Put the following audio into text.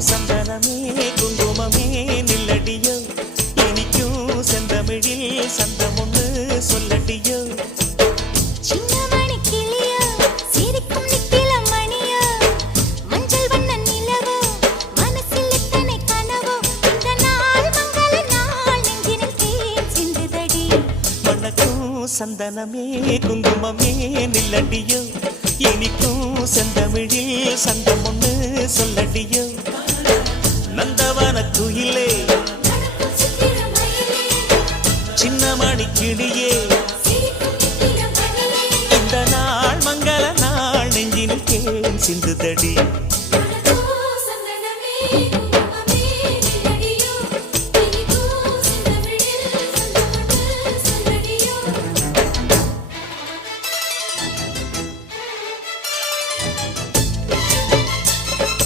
சந்தனமே குங்குமமே நில்லடியோ இனிக்கும் செந்தமிழில் சந்தம் ஒன்று சொல்லடியோ சந்தனமே குங்குமமே நில்லடியோ இனிக்கும் செந்தமிழில் சந்தம் ஒன்று சொல்லடியோ நந்தவன குயிலே சின்னமணி கிளியே இந்த நாள் மங்கள நாள் நெஞ்சினில் தேன் சிந்துதடி